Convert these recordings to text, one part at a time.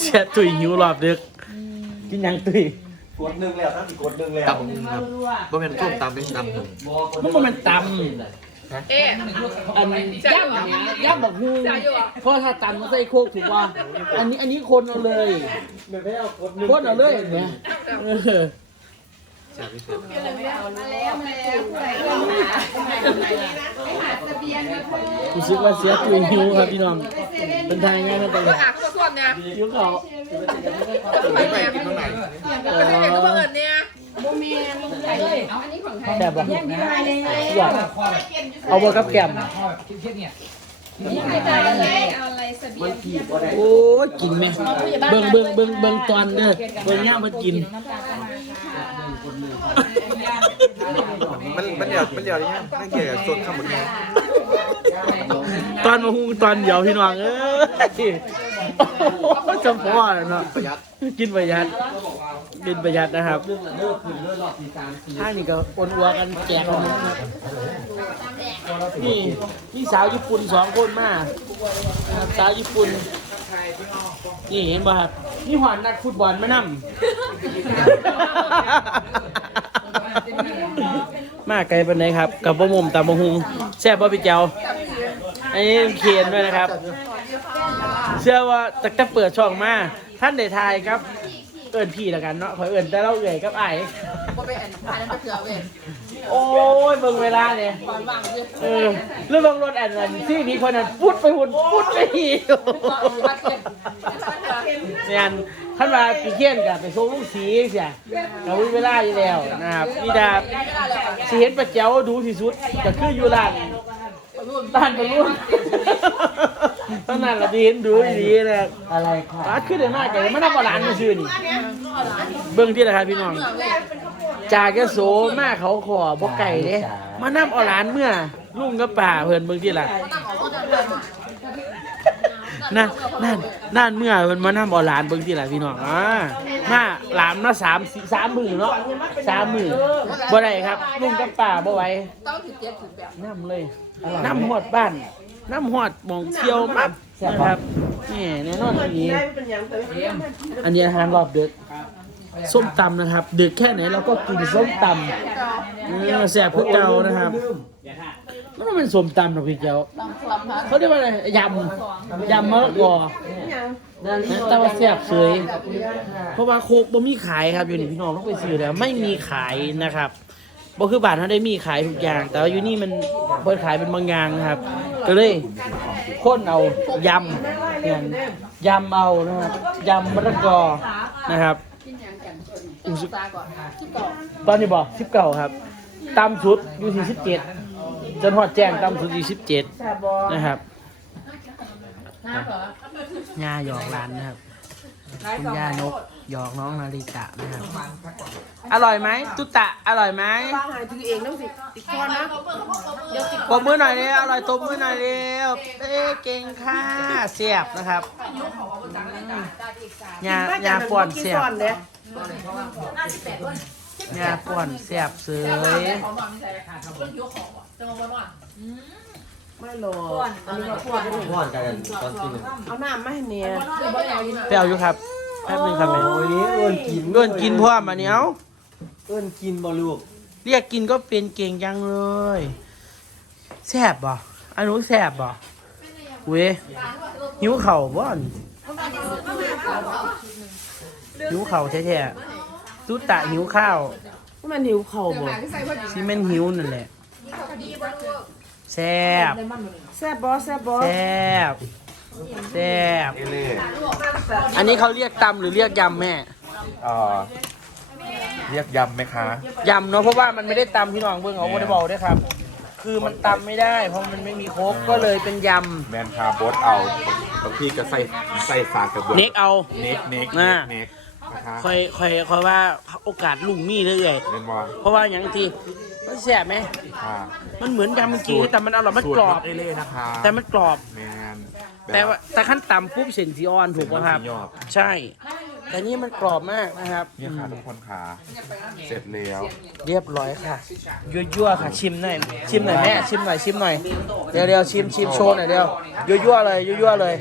เสียตุยหิวรอบดึก กินหยังตุยกดหนึ่งแล้วทั้งสี่กดหนึ่งแล้วตำครับบ่เป็นส้มตำเป็นตำหนึ่งมันบ่แมันตเอ๊ะำอันย่ำเนี่ยย่ำแบบฮูเพราะถ้าตำมันใส่โคกถูกว่า อันนี้อันนี้คนเอาเลยไม่ได้เอากดหนึ่งคนเอาเลยเนี่ย เฉยเฉยรู้สึกว่าเสียตุยหิวครับพี่น้องเป็นไทางงานนั่นตลอดอะก็ส่วนเนี่ยหิวเขาไม่ไปกินตรงไหนเอก็จะเป็นก็อเปิดเนี่ยแต่บอกอยากเอาเบอร์กับแก้มโอ้ยกินไหมเบิ่งเบิ่งเบิ่งเบิ่งตอนเด้อเบิ่งย่ามมันกิน มันมันเดี๋ยวมันเดี๋ยวนี้นั่งเกี่ยวกับสดข้าวหมดเลยตอนมาฮูตอนเดียวพี่น้องเอ้ยจำพอเนาะประกินประหยัดกินประหยัดนะครับท่านี่ก็อ้วนอัวกันแจกกันนะครับนี่นี่สาวญี่ปุ่นสองคนมาสาวญี่ปุ่นนี่เห็นป่ะครับนี่หวานนักฟุตบอลมานํมาไกลปานไหนครับ กับบะมุมตำบะฮุงแซ่บบ่พี่เจ้าอันนี้เขียนด้วยนะครับ เชื่อว่าตั้งแต่เปิดช่องมาท่านได้ทายครับ เอิญพี่แล้วกันเนาะขอเอิญแต่เราเอ่ยกับไอ้ายก็ไปอันผ่านนั้นไปเถื่อเว้ยโอ้ยเบิ่งเวลาเนี่ยก่อนว่างเลยเออเรื่องบางรถอันนั้นที่มีคนนั้นพุดไปหุ่นพุดไปหีเนี่ย อันท่านว่าปีเกียนกับไปโชว์ลูกสีเสียเรามีเวลาอยู่แล้วนะครับนี่ดาสิเห็นประเจ้าดูที่สุดก็คืออยู่ร้านร้านบรรลุนตอนนั้นเราดีเห็นดูดีเลยอะไรครับร้านขึ้นได้มากเลยมันน่าบร้านมาซื้อนี่เบิ่งที่ราคาพี่น้องจากแกโสมาเขาขอบ่ไก่เด้มานํเอาหลานเมื่อลุงกับป่าเพิ่นเบิ่งที่ละ นั่นนั่นนั่นเมื่อเพิ่นมานํเอาหลานเบิ่งที่ล่ะพี่น้องอ่ามาหลานมสสา3 3มื้อเนาะ3มื้อบ่ได้ครับลุงกับป่าบ่ไหวต้องถือเจ็ดถือแบบนํเลยนํฮอดบ้านนํฮอดหมองเที่ยวมับนะครับนี่แน่นอนอันนี้อันนี้อาหารรอบดึกส้มตำนะครับดึกแค่ไหนเราก็กินส้มตำเออแสบพวกเก่านะครับ มันต้องเป็นสมตำหรอกพี่เจ้าต้องคลัมครับเขาเรียกว่าอะไรยำยำมะละกอแต่ว่าแสบเสยเพราะว่าโคกบ่มีขายครับอยู่นี่พี่น้องต้องไปซื้อแล้ว ไม่มีขายนะครับบ่คือบ้านเขาได้มีขายทุกอย่าง แต่ว่าอยู่นี่มันเปิดขายเป็นบางอย่างนะครับ ก็เลยค้นเอายำเนี่ยยำเอานะครับยำมะละกอนะครับอุสตาก่อนที่ก่อนตอนนี้บอกสิบเก้าครับต่ำสุดอยู่ที่สิบเจ็ด จนหอดแจ้งต่ำสุดอยู่สิบเจ็ดนะครับน้าเหรอย่าหยอกหลานนะครับคุณย่านกหยอกน้องนาริตะนะครับ อร่อยไหมตุ๊ตะอร่อยไหมป้าหายถือเองต้องสิอีกคนนะตบมือหน่อยเร็วอร่อยตบมือหน่อยเร็วเอ้เก่งค่ะเสียบนะครับยายาป่อนเสียบซ่อนเด้ ยาป่อนเสียบเสยไม่ใช่เลยค่ะเรื่องยกของอะจะมาวันว่าไม่หรอกอันนี้ก็พวกว่อนกันตอนกินเอาน้ำมาให้เนี่ยคือบ่เอาอยู่นะไปเอาอยู่ครับแป๊บนึงครับแม่โอ้ยนี่เอิ้นกินเลื่อนกินพ่อมาเนี้ยเอิ้นกินบ่ลูกเรียกกินก็เป็นเก่งจังเลยแซ่บบ่อันนู้แซ่บบ่เว้ยหิวเข่าบ่อนหิวเข่าแท้ๆ ตุ๊ตะหิวข้าวมันหิวเข่าบ่ซีเมนหิวนั่นแหละแซ่บแซ่บบ่แซ่บบ่แซ่บแซ่บเอเล่อันนี้เขาเรียกตำหรือเรียกยำแม่เอ่อเรียกยำไหมคะยำเนาะเพราะว่ามันไม่ได้ตำพี่น้องเบิ่งเอาบ่ได้บอกด้วยครับ คือมันตำไม่ได้ เพราะมันไม่มีโคกก็เลยเป็นยแมนคาบดเอาบางทีก็ใส่ใส่ฝากกับเบิำเน็กเอาเน็กเน็กอ่าเน็ก นะคะคอยคอยคอยว่าโอกาสลุงมีเรื่อยเล่นบอลๆเพราะว่าอย่างที่มันแซ่บไหมค่ะมันเหมือนยำเมื่อกี้แต่มันอร่อยมันสูตกรอบเอเล่นะคะแต่มันกรอบ แมนแต่ว่าแต่ขั้นต่ำปุ๊บเส้นสีอ่อนถูกป่ะครับเส้นมันสีอ่อนใช่ แต่นี่มันกรอบมากนะครับ เนี่ยค่ะทุกคนค่ะเสร็จแล้วเรียบร้อยค่ะยั่วๆค่ะ ชิมหน่อยชิมหน่อยแม่ชิมหน่อยชิมหน่อยเดี๋ยวเดี๋ยวชิมชิมโชว์หน่อยเดี๋ยวยั่วๆเลยยั่วๆเลย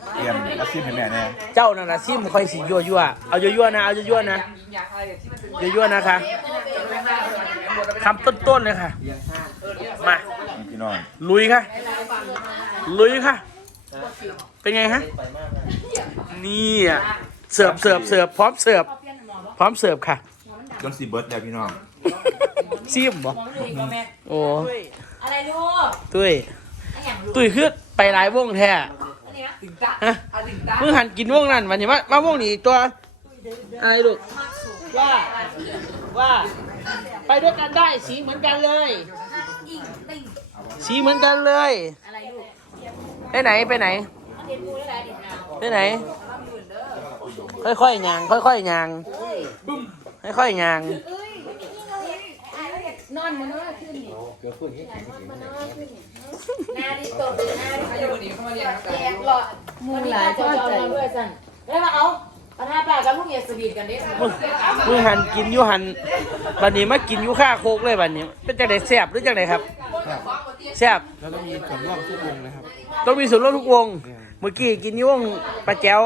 ต รียมอาชีพให้แม่แน่เจ้านั่นน่ะซิมค่อยสิยั่วยั่วๆเอายั่วๆนะเอายั่วๆนะยั่วๆนะคะคำต้นๆเลยค่ะ มาพี่น้องลุยค่ะ ลุยค่ะ เป็นไงฮะนี่อะเสิร์ฟเสิร์ฟเสิร์ฟพร้อมเสิร์ฟพร้อมเสิร์ฟค่ะ จนสีเบิร์ดแล้วพี่น้องซิมบ่โอ้อะไรลูกตุ้ยอะไรอย่างลูกตุ้ยคือไปหลายวงแท้ อันนี้นะฮะมึงหันกินวงนั่นวันนี้มามาวงนี้ตัวอะไรลูกว่าว่า ไปด้วยกันได้สีเหมือนกันเลย ยิงติงสีเหมือนกันเลยอะไรลูกไปไหนไปไหนเด็ดมูได้ไรเด็ดนาวไปไหน ค่อยๆยางค่อยๆยางค่อยๆยาง นอนมันนอนขึ้นนี่เกือบพูดอย่างนี้หน้าดิตบหน้าดิแจกหลอดมูหลายก็จะเอาด้วยสั่นแล้วมาเอาเอาหน้าปลากับลูกเมียสวีทกันดิมึงมึงหันกินอยูหันบัดนี้มากินอยูข้าโคกเลยบัดนี้ เป็นจังไดแซ่บหรือจังไดครับแซ่บแล้วก็มีส่วนร่วมทุกวงเลยครับ ต้องมีส่วนร่วมทุกวง เมื่อกี้กินอยูวงปลาแจ๋ว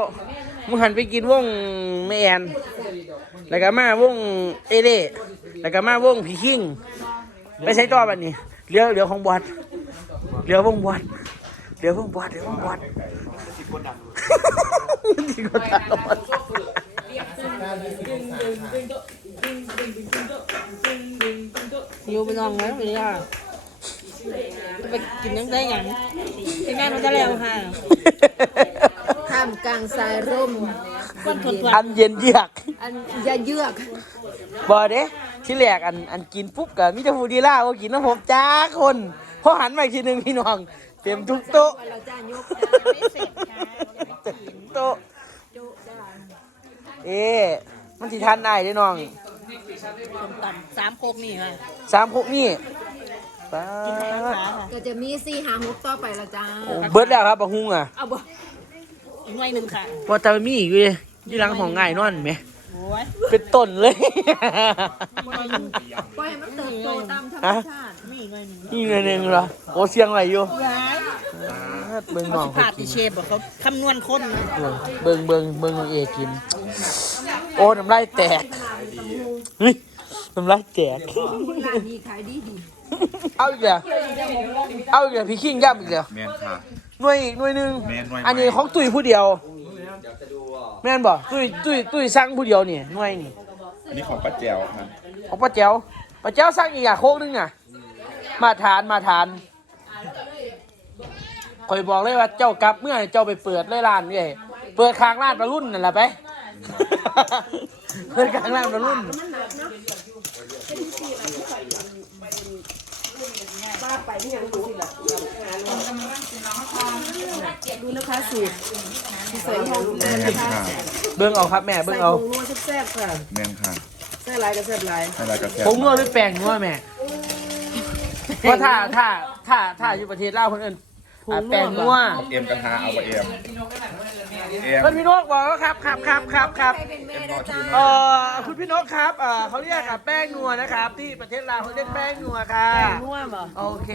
มึงหันไปกินวงแม่แอนแล้วก็มาวงเอเล่ แล้วก็มาวงผีคิงไปใช้ต่อบัดนี้เหลือเหลือของบอดเหลือวงบอดเหลือวงบอดเหลือวงบอดที่กดดันอยู่ไปนอนงั้นไปอะจะไปกินยังได้ยังที่แม่มันจะแล้วค่ะท่ามกลางสายร่มวันทนทนอันเย็นเยือกอันยาเยือกบอเด้ ที่แรกอันอันกินปุ๊บกับมิตรฟูดีล่าว่ากินน้ำผมจ้าคนพอหันมาอีกทีหนึ่งพี่น้อง เต็มทุกโต๊ะเราจ้ายกเต็มทุกโต๊ะเอ๊ะมันสิทานได้เด้น้องต่ำสามโคกนี่ค่ะสามพวกนี่ป๊าดก็จะมีสี่หาหกต่อไปละจ้าโอ้เบิดแล้วครับบะฮุงอะเอาบ่อีกหน่วยหนึ่งค่ะว่าแต่มีอีกอยู่เลยที่หลังของง่ายนอนไหมโอ้ย เป็นต้นเลย ปล่อยให้มันเติบโตตามธรรมฮะชาติมีอีกหน่วยหนึ่งนี่เงินหนึ่งเหรอโอ้เสียงไหวอยู่ย้ายเบิ่งเขาน้องสิเขาพากิตินเชฟบอกเขาคำนวณคนนะเบิ่งเบิ่งเบิ่งน้องเอกิน โอ้น้ำลายแตกเฮ้ยน้ำลายแตก ร้านนี้ขายดีดีเอาอีกแล้วเอาอีกแล้วพี่คิงย่ำอีกแล้ว แม่นค่ะ หน่วยอีกหน่วยหนึงแม่นหน่วยอันนี้ของตุ้ยผู้เดียว แม่นบ่ตุ้ยตุ้ยตุ้ยสั่งผู้เดียวนี่หน่วยนี่อันนี้ของป้าแจวครับของป้าแจ๋วป้าแจ๋วสั่งอีกอะโค้งนึงอะ มาทานมาทานคอยบอกเลยว่าเจ้ากลับเมื่อเจ้าไปเปิดเลยร้านนี่เปิดค้างร้านประรุ่นนั่นแหละไป เปิดค้างร้านประรุ่น ดูนะคะสูตรที่ใส่ห้องแม่นค่ะเบิ่งเอาครับแม่เบิ่งเอาผงนัวแซ่บๆค่ะแม่นค่ะแซ่บหลายก็แซ่บหลายอะไรกระแทกผงนัวหรือแป้งนัวแม่เพราะถ้าถ้าถ้าถ้าอยู่ประเทศลาวคนอื่น อ่าแป้งนัวเอ็มกระทะเอาไปเอ็มเอ็ม เพื่อนพี่นกบอกว่าครับครับครับครับครับเป็นแม่ได้จ้าเอ่อคุณพี่นกครับเอ่อเขาเรียกอะแป้งนัวนะครับ ที่ประเทศลาวเขาเรียกแป้งนัวค่ะ นัวบ่โอเค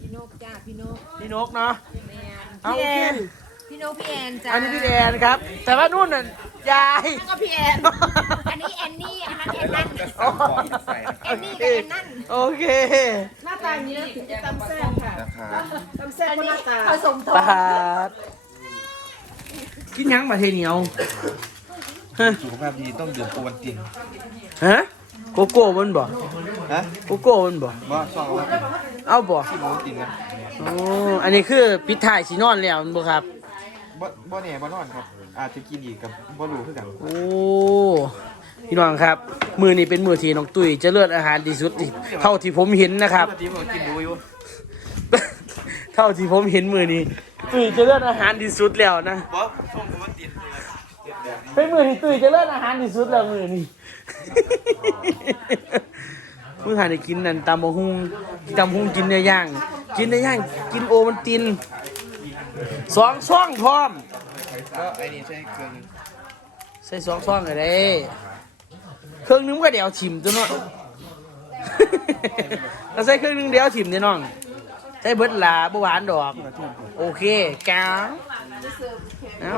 พี่นกจ้าพี่นกพี่นกเนาะแมนเอาโอเคพี่นกพี่แอนจ้าอันนี้พี่แอนครับ แต่ว่านู่นน่ะยาย ก็พี่แอนอันนี้แอนนี่อันนั้นแอนนั่นอ๋อแอนนี่กับแอนนั่น โอเคหน้า ตาอย่างนี้นะถึงจะตำแซ่บค่ะนะคะตำแซ่บก็หน้าตาผสมทอปาดกินยังมาเทเหนียวฮะสุขภาพดีต้องดื่มโอวัลตินฮะโกโก้มันบ่ฮะโกโก้มันบ่บ่ชอบวัลตินเอาบ่ที่โอวัลตินนะอ้อันนี้คือปิดท้ายสีนอนแล้วมันบ่ครับบ่บ่แน่บ่นอนครับอาจจะกินอีกกับบ่รู้คือกันโอ้ พี่น้องครับ มือนี้เป็นมือที่น้องตุ้ยจะเลือดอาหารดีสุดที่เท่าที่ผมเห็นนะครับ ปกติผมกินดูอยู่เท่าที่ผมเห็นมือนี้ตุ้ยจะเลือดอาหารดีสุดแล้วนะบ่ช่วงโอวัลตินเป็นมือที่ตุ้ยจะเลือดอาหารดีสุดแล้วมือนี้ เมื่อหาได้กินนั่นตำบะฮุงตำบะฮุงกินเนื้อย่าง กินเนื้อย่างกินโอมันตินสองช่องพร้อม ก็ไอ้นี่ใช่เครื่องใส่สองช่องเลยเด้ เครื่องนึงก็เดี๋ยวชิมตัวเนาะ เราใส่เครื่องนึงเดี๋ยวชิมเด้น้อง ใส่เบิดหลาบ่หวานดอก โอเคแก้วเอ้า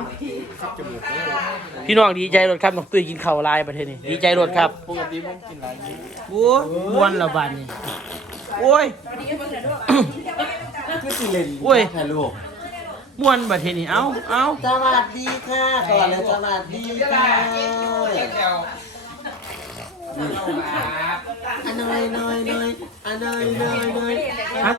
พี่น้องดีใจรถครับน้องตุ้ยกินข้าวลายประเทศนี้ดีใจรถครับปกติผมกินหลายนี้โอ้ยม้วนละบาดนี่โอ้ยก็สิเล่นโอ้ยถ่ายรูปม้วนประเทศนี้เอ้าเอ้าสวัสดีค่ะก่อนเลยสวัสดีค่ะ อันน้อยน้อยน้อยอันน้อยน้อยน้อย